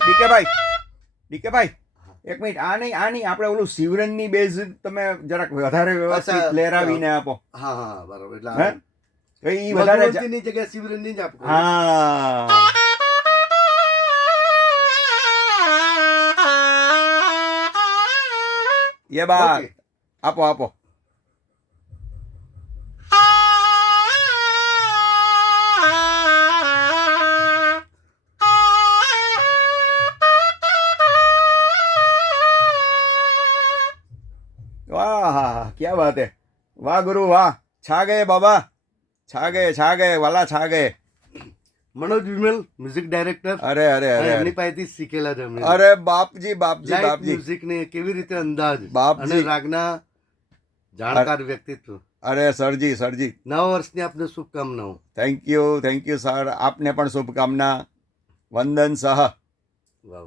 ડીકેભાઈ એક મિનિટ. આ નહીં આપણે ઓલું શિવરનની બેઝ તમે જરાક વધારે વ્યવસ્થિત લહેરાવીને આપો. હા હા બરાબર. એટલે તો એ વધારે ની જગ્યાએ શિવરનની જ આપો. હા ये बात આપો. वाह क्या बात है. वाह गुरु वाह. छा गए बाबा, छा गए वाला छा गए. Manoj Vimal music director. અરે એમની પાસેથી શીખેલા છે અમે. અરે બાપજી મ્યુઝિક ને કેવી રીતે અંદાજ અને રાગના જાણકાર વ્યક્તિત્વ. અરે સરજી નવા વર્ષની આપને શુભકામનાઓ. Thank you sir. આપને પણ શુભકામના. વંદન સહ. વાહ.